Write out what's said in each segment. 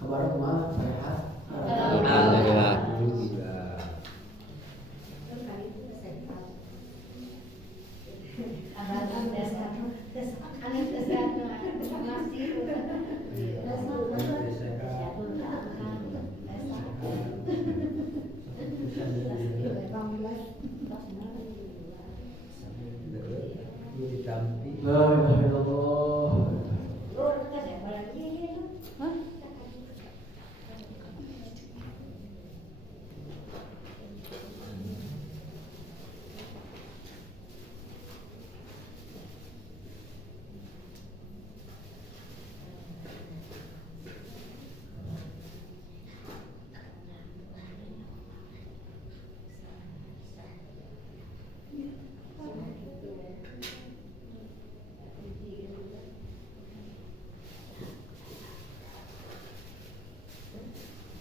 Kabar mah sehat. Alhamdulillah. La ilaha illallah.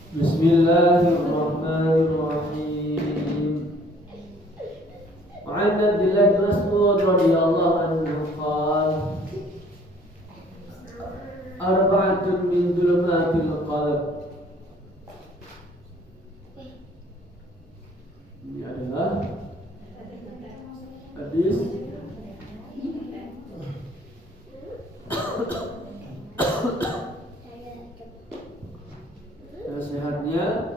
Bismillahirrahmanirrahim. An Abdullah bin Mas'ud radhiyallahu anhu qala arba'atun min dhulumatil qalb. Ini adalah hadis nasihatnya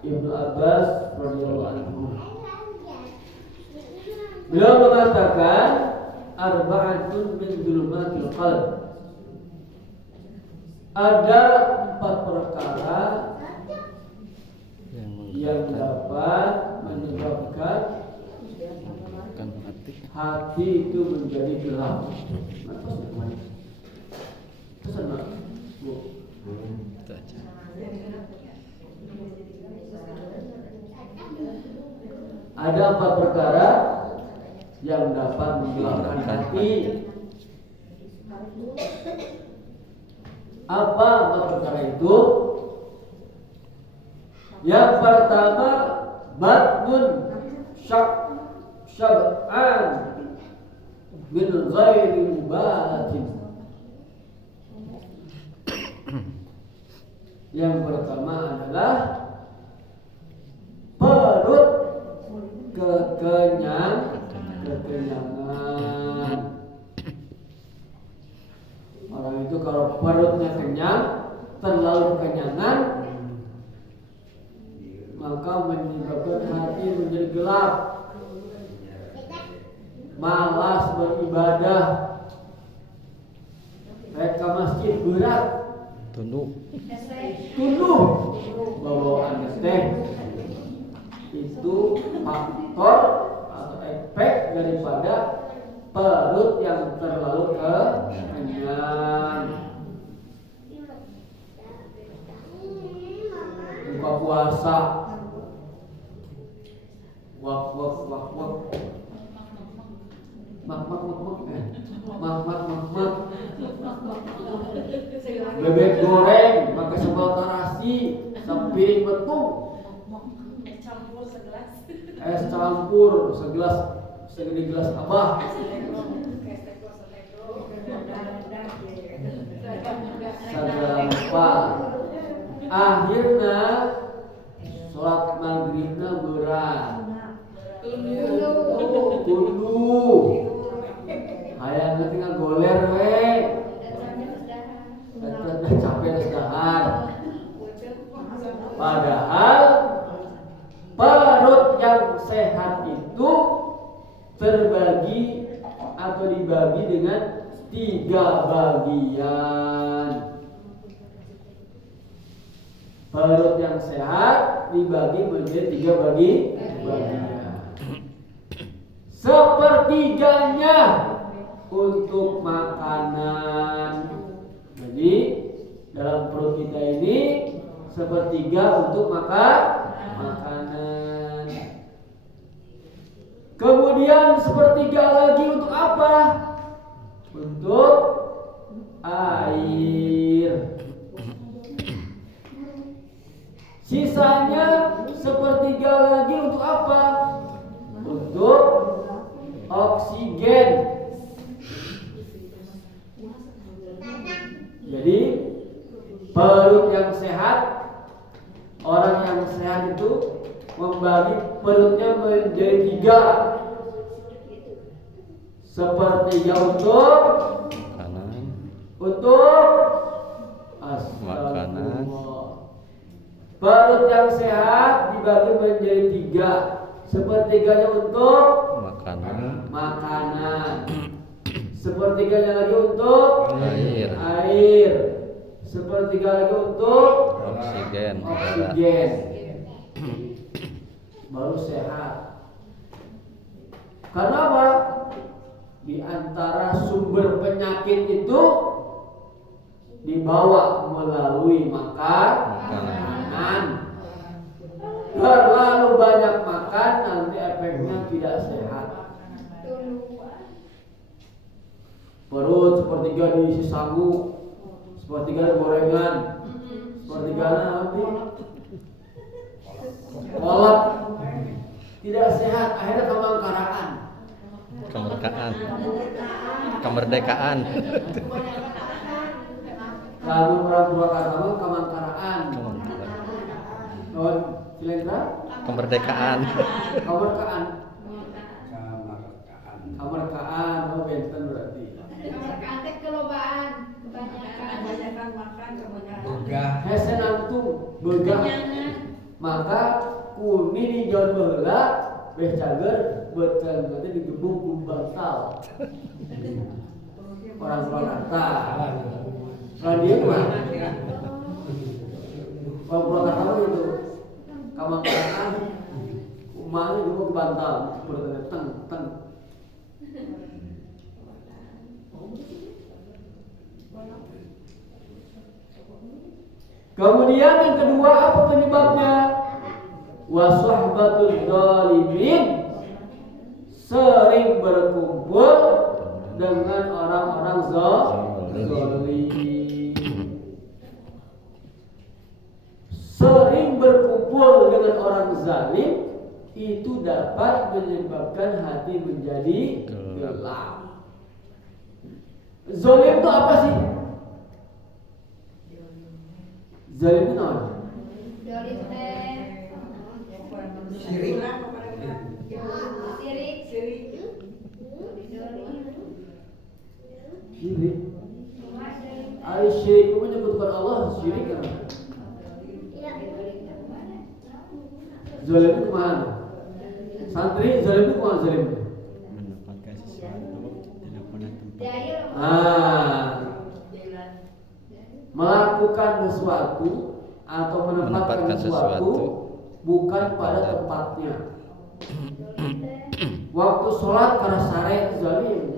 Ibnu Abbas radhiyallahu anhu. Beliau mengatakan arba'atun min dhulumatil qalb. Ada 4 perkara yang dapat menyebabkan hati itu menjadi gelap. Ada 4 perkara yang dapat menggelapkan hati. Apa 4 perkara itu? Yang pertama, batnun syab'an min ghairi mubalatin. Yang pertama adalah perut kekenyangan. Orang itu kalau perutnya kenyang, terlalu kekenyangan, maka menyebabkan hati menjadi gelap, malas beribadah, mereka masjid berat, tunduk bawaan teh. Itu faktor atau efek daripada perut yang terlalu kenyang. Buka puasa, wak bebek goreng pakai sambal terasi, sepiring betung, es campur segelas, segede gelas abah, segala lupa. Akhirnya sholat maghribnya berat, kundu hayangnya tinggal goler we, udah capek dahar. Padahal perut yang sehat itu terbagi atau dibagi dengan 3 bagian. Perut yang sehat dibagi menjadi 3 bagian. Sepertiganya untuk makanan. Jadi dalam perut kita ini sepertiga untuk makanan. Kemudian sepertiga lagi untuk apa? Untuk air. Sisanya sepertiga lagi untuk apa? Untuk oksigen. Jadi Perut yang sehat, orang yang sehat itu membagi perutnya menjadi 3. Sepertiga untuk makanan. Perut yang sehat dibagi menjadi 3. Sepertiganya untuk makanan. Sepertiganya lagi untuk air. Sepertiga lagi untuk oksigen. Baru sehat. Karena apa? Di antara sumber penyakit itu dibawa melalui makanan. Terlalu banyak makan nanti efeknya tidak sehat. Perut sepertiga diisi sagu, sepertiga gorengan, sepertiga kolak, tidak sehat, akhirnya kemerdekaan. Lalu Purwakarta kemangkaraan. Cilendra? Kemerdekaan. Kemerdekaan. Oh, benten berarti. Kemerdekaan teh kelobaan, kebanyakan makan, kebanyakan. Hesen antum begah. Maka kuni di jalan baheula beh cager beutkeun nanti digebuk ku bantal. Orang Purwakarta. Kalau dia mah kalau Purwakarta itu kemangkaraan umahnya juga ke bantal berteng teng. Kemudian yang kedua apa penyebabnya? Wasahbatul zalimin, sering berkumpul dengan orang-orang zalim. Sering berkumpul dengan orang zalim itu dapat menyebabkan hati menjadi gelap. Zalim itu apa sih? Zalim itu apa? Zalim teh Syirik. Syirik itu menyebutkan Allah syirik kan? Zalim itu mana? Santri zalim itu mana zalim? Mendapatkan sesuatu tidak pada tempat. Melakukan sesuatu atau menempatkan sesuatu bukan pada tempatnya. Waktu sholat karena sare zalim.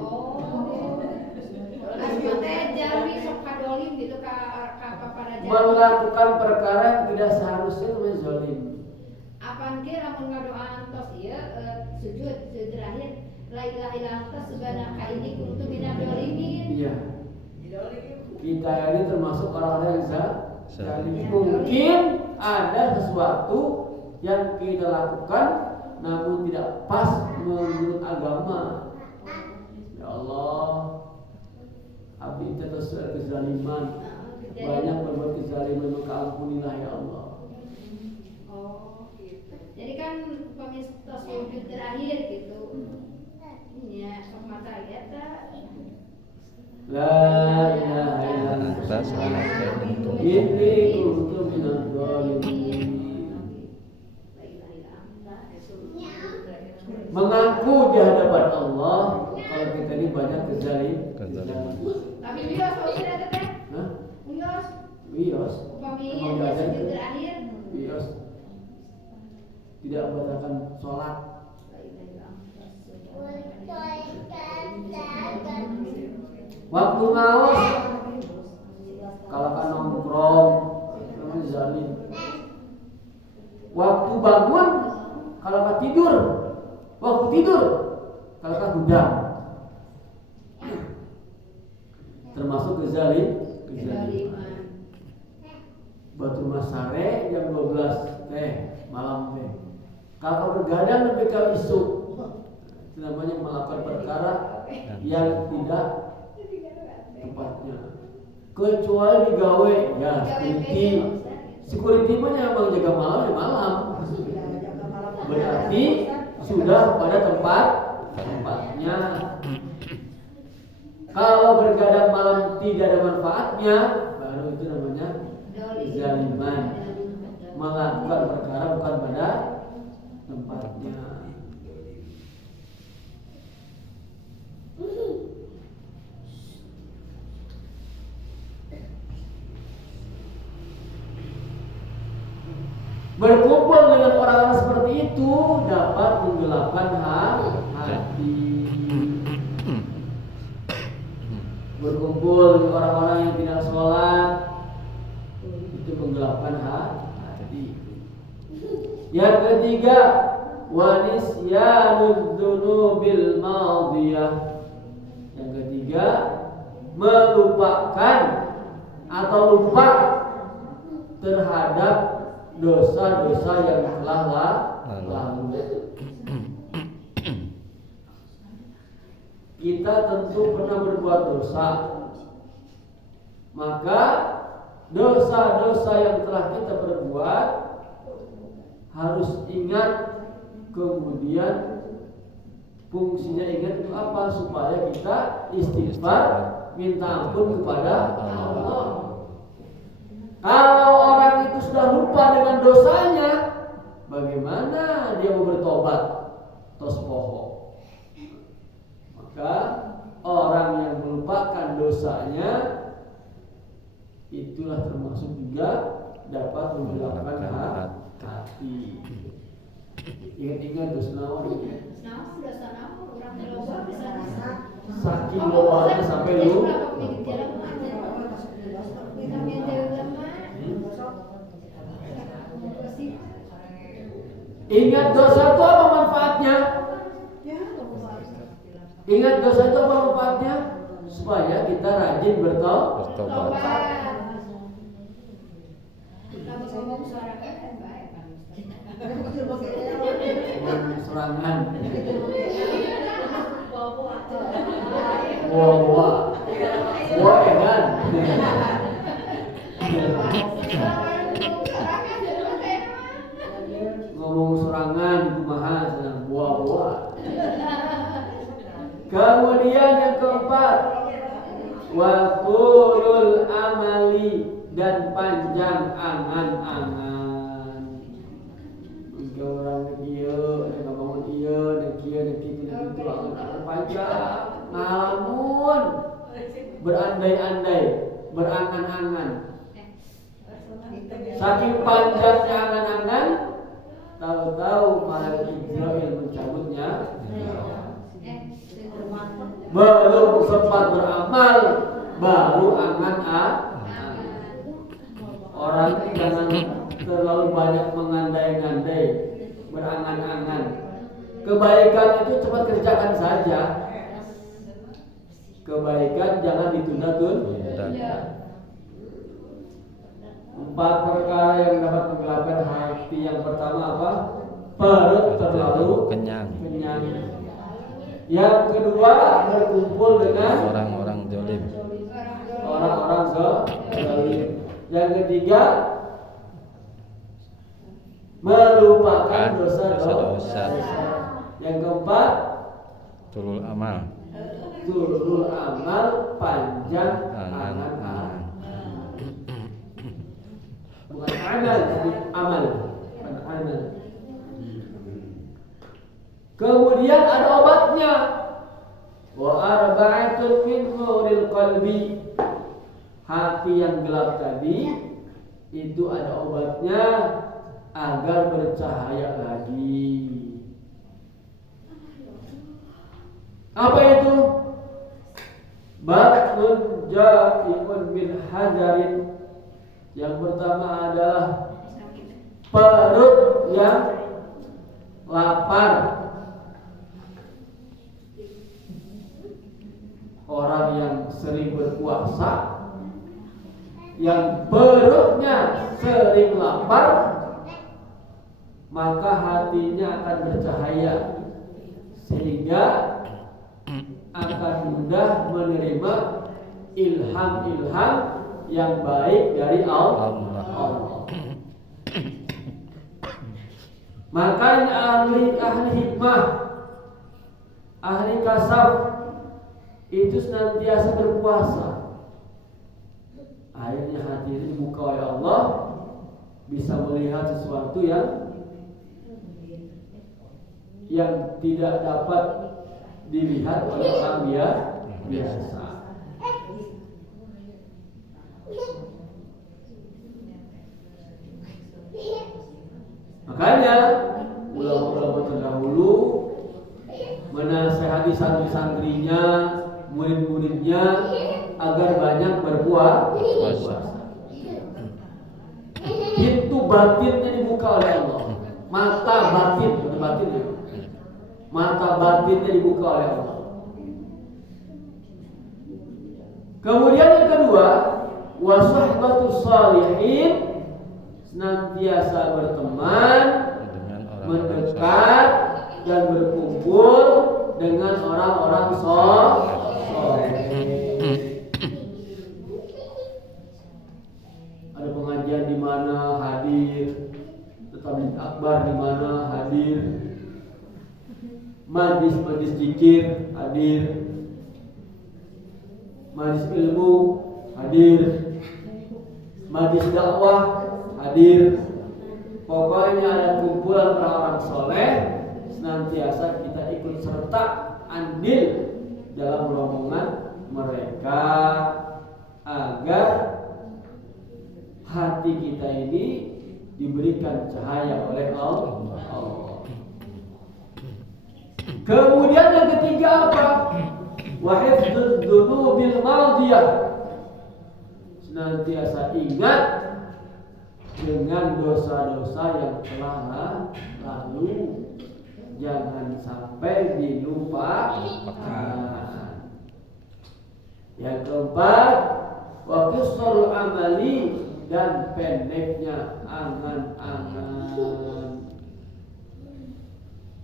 Melakukan perkara yang tidak seharusnya namanya zalim. Apaan ge lamun ngadoaan tos ieu sujud terakhir la ilaha illallah subhanaka inni kuntu minadz dzalimin. Iya. Kita ini termasuk orang-orang yang zalim. Mungkin ada sesuatu yang kita lakukan namun tidak pas menurut agama. Ya Allah, abdi terus kezaliman, banyak berbuat kezaliman, maka ampunilah ya Allah. Oh, gitu. Jadi kan pemistos wujud terakhir gitu. Ya, mata eta. La ilaha illallah. Inni kuntu minadz dzalimin. Mengaku di hadapan Allah kalau kita ini banyak kezaliman. Tapi bios kalau tidak ada teh. Hah? Bios. Bios. Upami Emang diajar sujud itu? terakhir. Bios. Tidak membatalkan sholat. Waktu ngaos kalau kan nongkrong namanya zalim. Waktu bangun kalau kan tidur. Waktu tidur kalau kan hudang. Termasuk kezaliman. Batu masare jam 12 malam teh. Kalau bergadang sampai ke isu. Itu namanya melakukan perkara yang tidak tempatnya. kecuali digawe ya security mah emang jaga malam ya malam, berarti sudah pada tempatnya. Kalau bergadang malam tidak ada manfaatnya, baru itu namanya zaliman, melakukan perkara bukan pada tempatnya. Berkumpul dengan orang-orang seperti itu dapat menggelapkan hati. Berkumpul dengan orang-orang yang tidak sholat itu menggelapkan hati. Yang ketiga, wanisyanudz dzunubil madiyah. Yang ketiga, melupakan atau lupa terhadap dosa-dosa yang telah lalu. Kita tentu pernah berbuat dosa, maka dosa-dosa yang telah kita perbuat harus ingat, kemudian fungsinya ingat itu apa? Supaya kita istighfar, minta ampun kepada Allah. Kalau orang itu sudah lupa dengan dosanya, bagaimana dia mau bertobat? Tos poho. Maka orang yang melupakan dosanya itulah termasuk juga dapat menggelapkan hati. Ingat-ingat dosa naon? Dosa naon? Orang loba bisa saking lobanya sampai lu. Ingat dosa itu apa manfaatnya? Ingat dosa itu apa manfaatnya? Supaya kita rajin bertobat. Serangan. Wah, kan? Ngomong serangan itu maha senang buah. Kemudian yang keempat, watulul amali, dan panjang angan-angan. Jika orang dia, ada bangun dia, ada kia, itu angan-angan panjang, ngalamun, berandai-andai, berangan-angan. Saking panjangnya angan-angan, tahu-tahu malaikat Jibril mencabutnya. Belum sempat beramal, baru angan-angan. Orang jangan terlalu banyak mengandai-andai, berangan-angan. Kebaikan itu cepat kerjakan saja. Kebaikan jangan ditunda-tunda. 4 perkara yang dapat menggelapkan hati. Yang pertama apa? Perut terlalu kenyang. Yang kedua, berkumpul dengan orang-orang zalim. Orang-orang zalim. Yang ketiga, melupakan dosa-dosa. Yang keempat, tulul amal, panjang angan-angan. Bukan amal, tapi amal. Kemudian ada obatnya. Wa arba'atun min nuril qalbi. Hati yang gelap tadi itu ada obatnya agar bercahaya lagi. Apa itu? Batun ja'iun min hadarin. Yang pertama adalah perut yang lapar. Orang yang sering berpuasa, yang perutnya sering lapar, maka hatinya akan bercahaya, sehingga akan mudah menerima ilham-ilham yang baik dari Allah. Makanya ahli hikmah, ahli kasaf itu senantiasa berpuasa. Akhirnya hati ini dibuka oleh Allah, bisa melihat sesuatu yang tidak dapat dilihat oleh orang biasa. Makanya ulama-ulama terdahulu menasehati santri-santrinya, murid-muridnya agar banyak berpuasa. Pintu batinnya dibuka oleh Allah. Mata batinnya dibuka oleh Allah. Kemudian yang kedua, wasahbatus shalihin, senantiasa berteman, mendekat dan berkumpul dengan orang-orang saleh. Ada pengajian di mana hadir, tabligh akbar di mana hadir, majlis zikir hadir, majlis ilmu hadir, majlis dakwah hadir. Pokoknya ada kumpulan orang-orang soleh, senantiasa kita ikut serta andil dalam rombongan mereka agar hati kita ini diberikan cahaya oleh Allah. Kemudian yang ketiga apa? Wa hifdzud dzunubil madiyah, senantiasa ingat dengan dosa-dosa yang telah lalu, jangan sampai dilupakan. Yang keempat, wa qisrul amali, dan pendeknya angan-angan.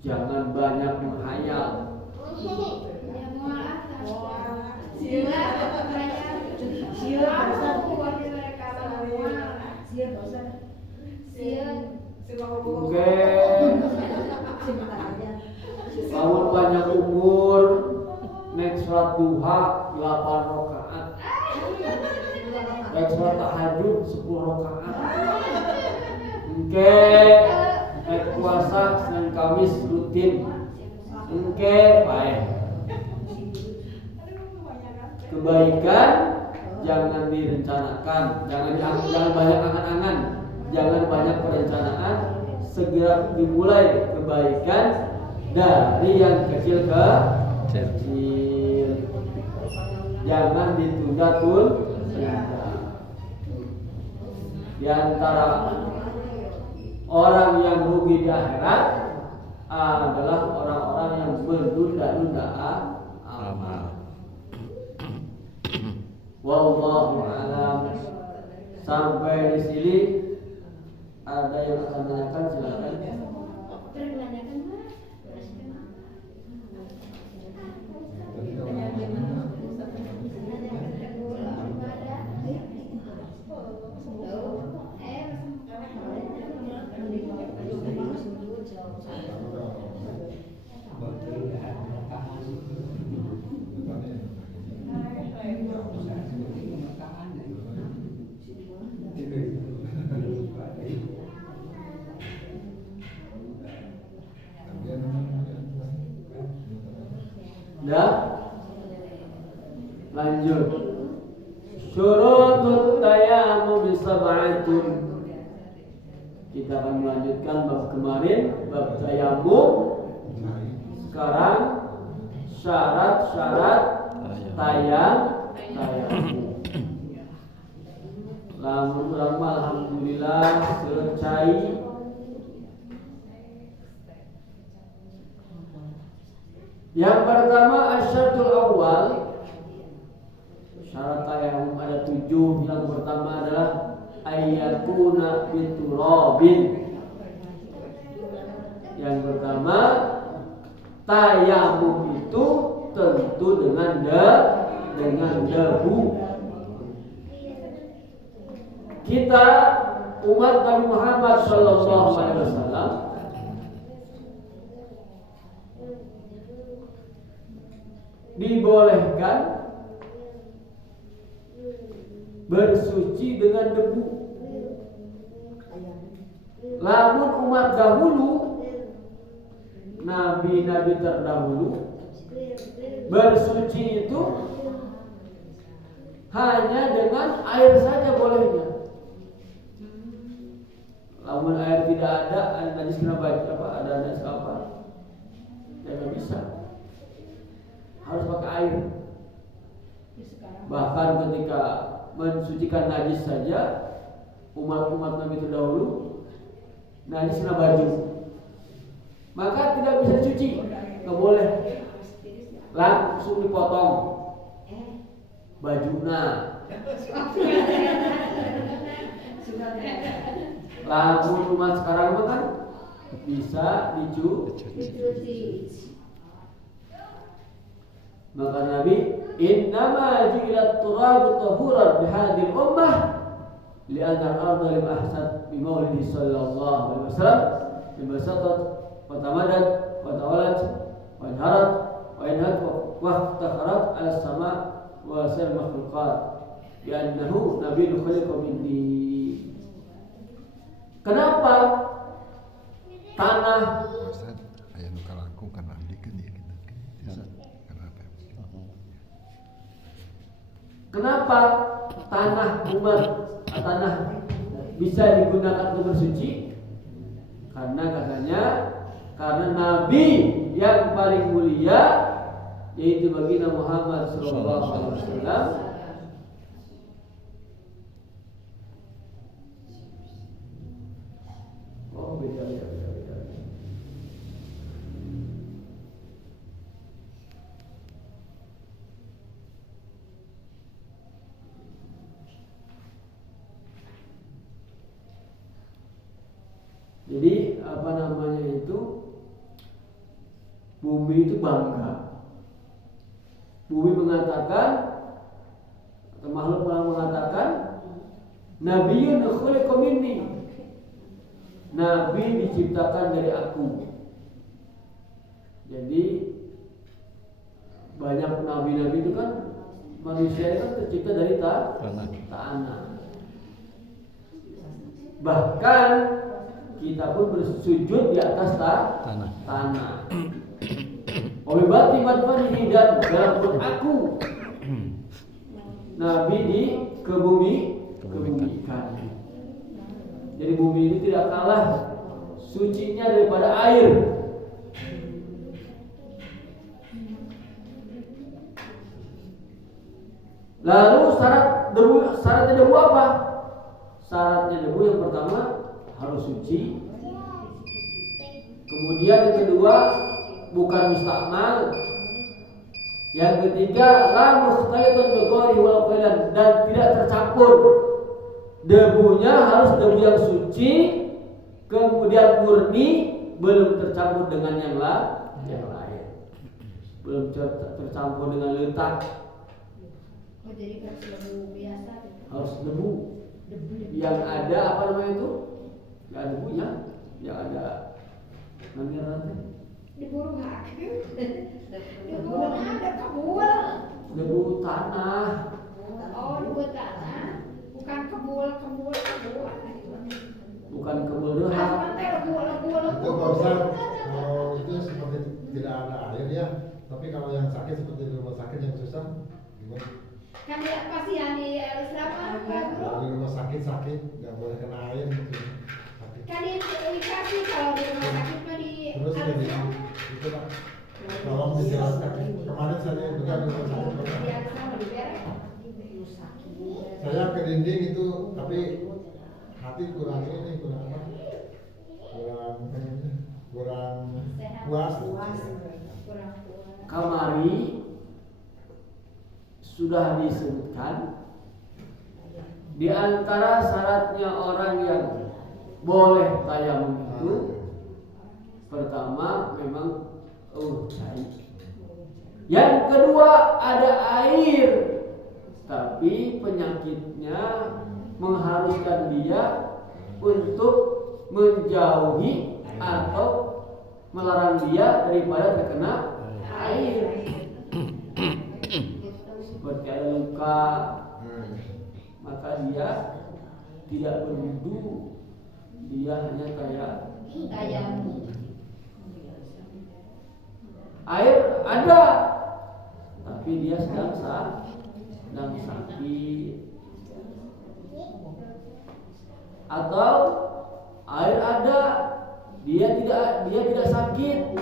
Jangan banyak menghayal. Bangun banyak umur, naik sholat duha 8 rakaat, naik sholat tahajud 10 rakaat, naik puasa Senin Kamis rutin, baik. Kebaikan jangan direncanakan, jangan banyak angan-angan, jangan banyak perencanaan, segera dimulai kebaikan dari yang kecil ke kecil. Jangan ditunda-tunda. Di antara orang yang rugi di akhirat adalah orang-orang yang menunda-nunda amal. Wallahu a'lam. Sampai di sini ada yang akan menanyakan, silakan. Lanjut. Syurutut tayammum sab'atun. Kita akan melanjutkan bab kemarin, bab tayammum. Sekarang syarat-syarat tayammum. Lama alhamdulillah selesai. Yang pertama asyaratul awal. Syarat tayammum ada 7. Yang pertama adalah ayatuna biturabin. Yang pertama, tayammum itu tentu dengan debu. kita umat Nabi Muhammad sallallahu alaihi wasallam dibolehkan bersuci dengan debu. Lamun umat dahulu, nabi-nabi terdahulu bersuci itu hanya dengan air saja bolehnya. Lamun air tidak ada najis kena baju apa, ada najis apa, ya nggak bisa. Harus pakai air. Bahkan ketika mensucikan najis saja, umat-umat Nabi terdahulu najis kena baju, maka tidak bisa dicuci, nggak boleh, langsung dipotong bajuna. Lamun umat sekarang mah kan bisa dicuci. Maka Nabi, innama ju'ilat turabu tahuran bihadil ummah li'anna al-arda lim ahsad bimaulihi sallallahu alaihi wasallam bibasatat wa tamadat wa tawalat wa inharat wa inhat wa iftakharat ala sama wa sir makhluqat bi'annahu nabiyyu khuliqa minni. Kenapa tanah ayah nuka langkung karena dikeun ya gitu. Kenapa tanah umat tanah bisa digunakan untuk bersuci? Karena katanya karena Nabi yang paling mulia yaitu baginda Muhammad sallallahu alaihi wasallam beda. Jadi apa namanya itu, bumi itu bangga. Bumi mengatakan atau makhluk mengatakan Nabiyyun khuliqa minni. Nabi diciptakan dari aku. Jadi banyak nabi-nabi itu kan manusia itu tercipta dari tanah. Bahkan kita pun bersujud di atas tanah. Obibati madfani dan dalam perut aku. Nabi kebumikan. Jadi bumi ini tidak kalah sucinya daripada air. Lalu syaratnya debu apa? Syaratnya debu yang pertama harus suci. Kemudian yang kedua bukan mustakmal. Yang ketiga la mukhtalitun bi ghairi wal qilan, dan tidak tercampur. Debunya harus debu yang suci, kemudian murni, belum tercampur dengan yang lain. Belum tercampur dengan letak. Oh, jadi harus debu biasa. Harus debu yang ada apa namanya itu? Yang ada debunya, yang ada namanya rantai. Diburu hak. Debu ada kebul. Debu tanah. Oh, debu tanah. Bukan kebul. Bukan kebul doang. Lebu. Itu Pak Ustaz, kalau itu seperti tidak ada air ya, tapi kalau yang sakit seperti di rumah sakit yang susah gimana? Kan dia pasti yang di selama Kalau di rumah sakit nggak boleh kena air gitu. Sakit. kan dikasih kalau di rumah sakit mah di Terus jadi itu Pak, tolong dijelaskan. Kemarin saya juga di rumah sakit saya ke dinding itu, tapi hati kurang apa? Kurang puas. Kamari sudah disebutkan di antara syaratnya orang yang boleh tayamum itu pertama memang baik. Yang kedua ada air, tapi penyakitnya mengharuskan dia untuk menjauhi atau melarang dia daripada terkena air. Seperti ada luka, maka dia tidak berwudu, dia hanya tayamum. Air ada, tapi dia sedang sakit. Atau air ada, dia tidak sakit,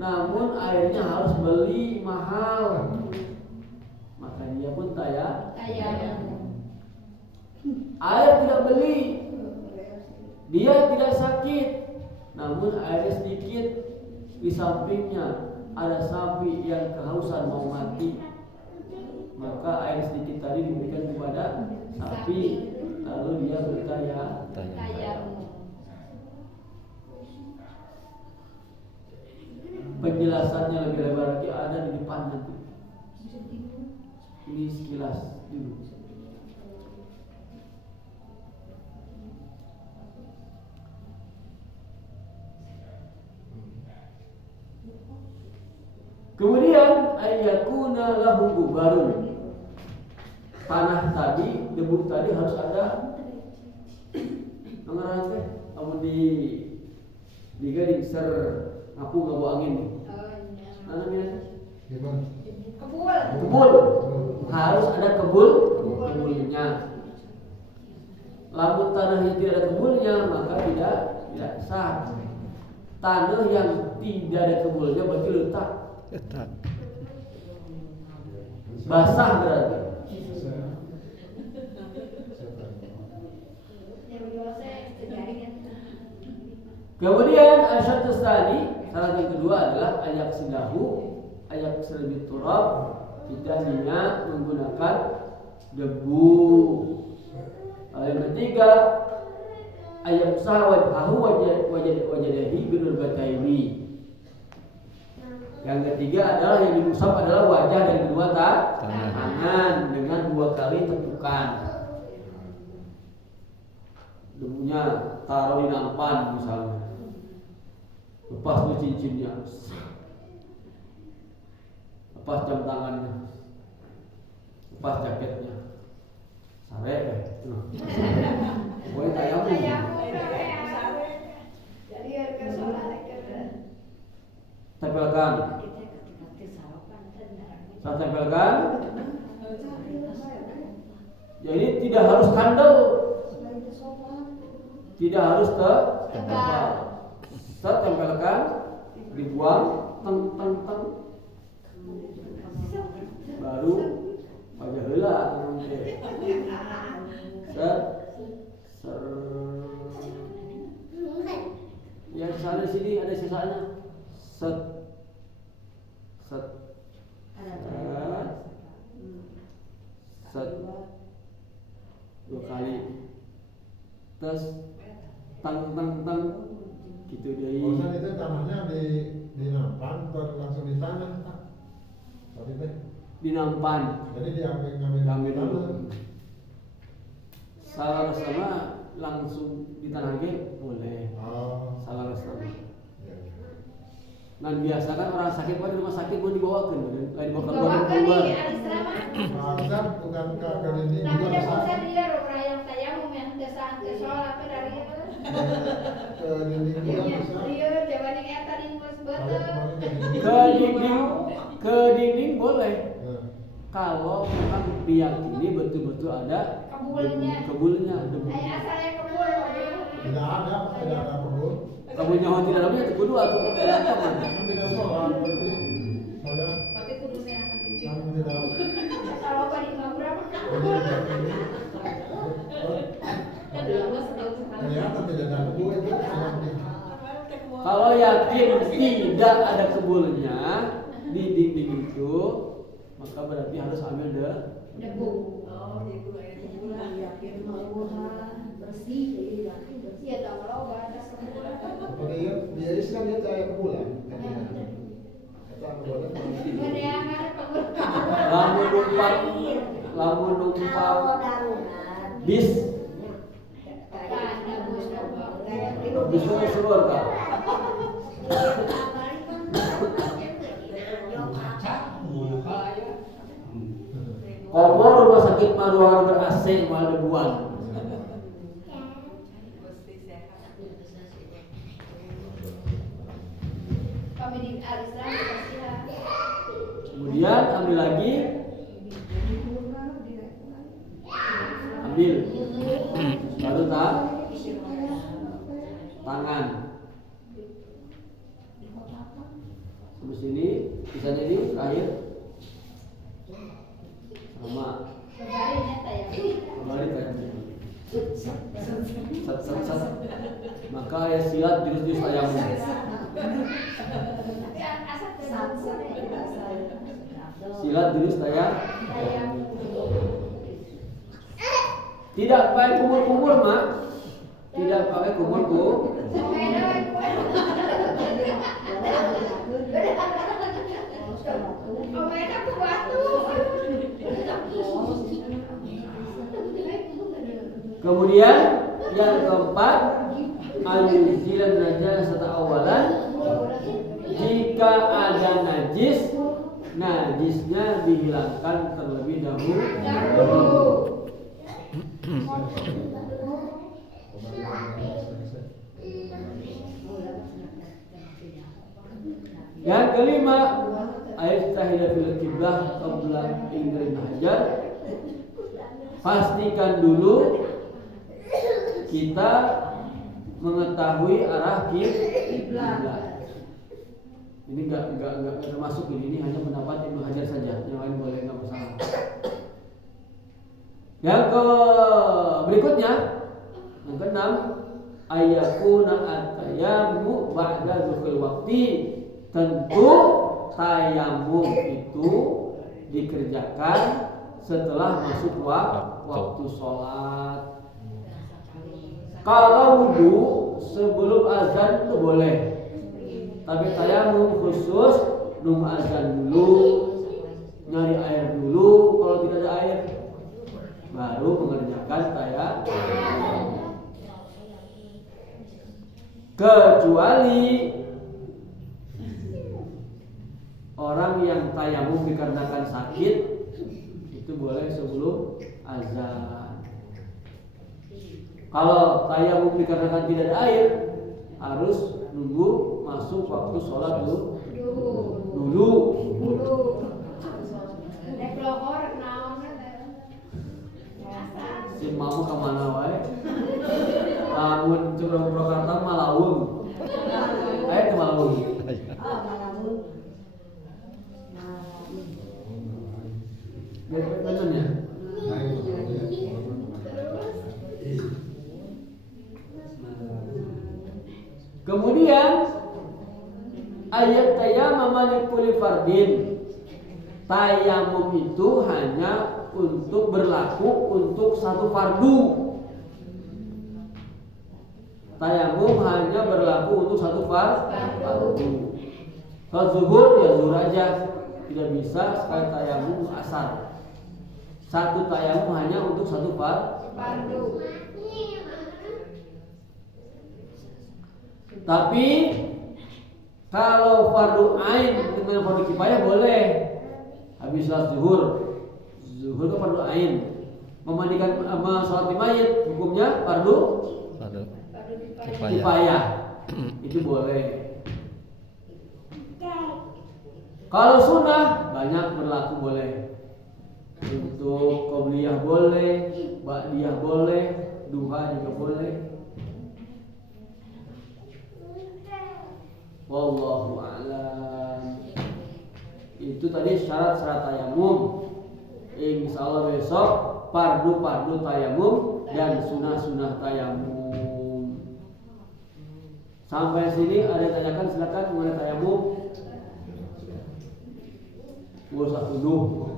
namun airnya harus beli mahal, maka dia pun tayamum. Air tidak beli, dia tidak sakit, namun airnya sedikit, di sampingnya ada sapi yang kehausan mau mati, maka air sedikit tadi diberikan kepada sapi, lalu dia bertayamum. Penjelasannya lebih lebar lagi ada di depan nanti. Ini sekilas dulu. Kemudian ayyakuna lahu gubarun. Tanah tadi, debu tadi harus ada mengarang teh. Kamu di gading ser ngapu ngabu angin. Namanya kebul. Harus ada kebulnya. Lamun tanahnya tidak ada kebulnya, maka tidak sah. Tanah yang tidak ada kebulnya berarti letak. Basah berarti. Kemudian asyatu tadi, syarat yang kedua adalah ayak sidahu turab, kita niat menggunakan debu. Yang ketiga ayam sahwat wajadahi binur bataini. Yang ketiga adalah yang diusap adalah wajah dan kedua tangan dengan 2 kali tepukan. Debunya taruh di nampan misalnya, lepas tuh cincinnya, lepas jam tangannya, lepas jaketnya, sare boleh tayamum. Tempelkan. Saya tempelkan. Ya ini tidak harus kandel, tidak harus tebal. Saya tempelkan, dibuang, teng, baru wajah heula ya sana sini ada sisanya. Set 2 kali. Terus tang gitu deh. Bosan itu tanahnya di nampan atau langsung di tanah, Pak? Tapi teh Di nampan. jadi ngambil dulu. tanah. Salah sama langsung di tanah ge boleh. Oh. Salah sama. Ya. Nah biasa kan orang sakit di rumah sakit pun dibawakan, dibawa ke luar. nih al-Islam. Maksud bukan ke dinding Tapi juga dia bisa. bosan dia orang yang tayamum yang kesan ke sholat dari Ke dinding juga bisa. Dia jawabannya kayak tadi mas Kalau betul. kemarin Ke dinding boleh. Nah, Kalau memang diyakini betul-betul ada kebulnya debu. Kayak asalnya kebul. tidak ada kebun. Kebulnya orang tidak ada itu kudu aku tidak ada man. Kan tidak sholat berarti saya Tapi kudusnya kan tidak. kalau apa di berapa? Ternyata tidak ada kebun itu. Kalau yakin tidak ada kebulnya di dinding itu, maka berarti harus ambil Debu. Oh, debu yakin mau bersih jadi yakin bersih ya tahu kalau batas kebul. Seperti dia kan dia kayak kebulan. Kata kebulan. Meneangan kebul. lamun numpak bis Syukur Kak. Komor rumah sakit mah ruangan ber-AC malah debuan. Kami di Al-Islam dikasih. Kemudian ambil lagi. Ambil. Baru tak? Tangan. Sampai sini, bisa jadi terakhir. Sama. Kemarin ya tayang. Kembali tayamum. Sat. Maka ya silat jurus-jurus tayamum. Silat jurus tayamum. Tidak pakai kumur-kumur mak. Tidak pakai kumur-kumur. Kemudian yang keempat, al-zilan najasata awalan. Jika ada najis, najisnya dihilangkan terlebih dahulu. Yang kelima, ayat tahiyat fil qiblah qabla ingrin hajar. Pastikan dulu kita mengetahui arah kiblat. Ini enggak termasuk ini hanya pendapat Ibnu Hajar saja. Yang lain boleh enggak masalah. Yang berikutnya, yang keenam, ayakuna at-tayammu ba'da dzuhul waqti. Tentu tayamum itu dikerjakan setelah masuk waktu sholat. Kalau wudu sebelum azan itu boleh, tapi tayamum khusus nunggu azan dulu, nyari air dulu. Kalau tidak ada air, baru mengerjakan tayamum. Kecuali orang yang tayamum dikarenakan sakit, itu boleh sebelum azan. Kalau tayamum dikarenakan tidak ada air, harus nunggu masuk waktu sholat dulu. Si mau kemana wae? Lamun curang Purwakarta Malaung. Ayo ke Malaung. Betul ya? Kemudian ayat tayamum li fardin. Tayamum itu hanya untuk berlaku untuk satu fardu. Tayamum hanya berlaku untuk satu fardu. Kalau zuhur ya zuhur aja, tidak bisa sekali tayamum asar. Satu tayamum hanya untuk satu fardu. Tapi kalau fardu ain dengan fardu kifayah boleh. Habis sholat zuhur itu fardu ain. Memandikan sholat mayit hukumnya fardu kifayah. Itu boleh. Kalau sunnah banyak berlaku boleh. Untuk qobliyah boleh, ba'diyah boleh, duha juga boleh. Wallahu a'lam. Itu tadi syarat-syarat tayamum. Insyaallah besok fardu tayamum dan sunah-sunah tayamum. Sampai sini ada yang tanyakan, silakan mengenai tayamum. Gua usah tuduh.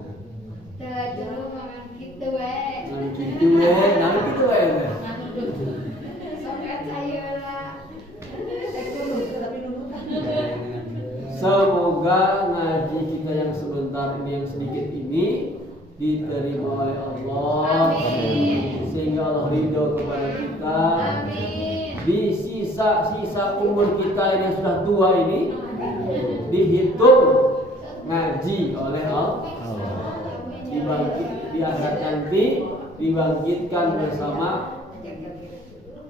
Dulu makan gitu weh. Nanti gitu weh. Sokat saya lah. Semoga ngaji kita yang sebentar ini, yang sedikit ini, diterima oleh Allah. Amin. Sehingga Allah ridho kepada kita. Amin. di sisa umur kita ini yang sudah tua ini dihitung ngaji oleh Allah, diangkat nanti dibangkitkan bersama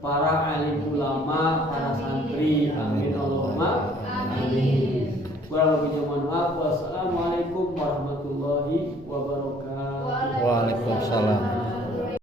para alim ulama, para santri. Amin Allahumma amin. Kurang lebihnya mohon maaf. Wassalamualaikum warahmatullahi wabarakatuh. Waalaikumsalam.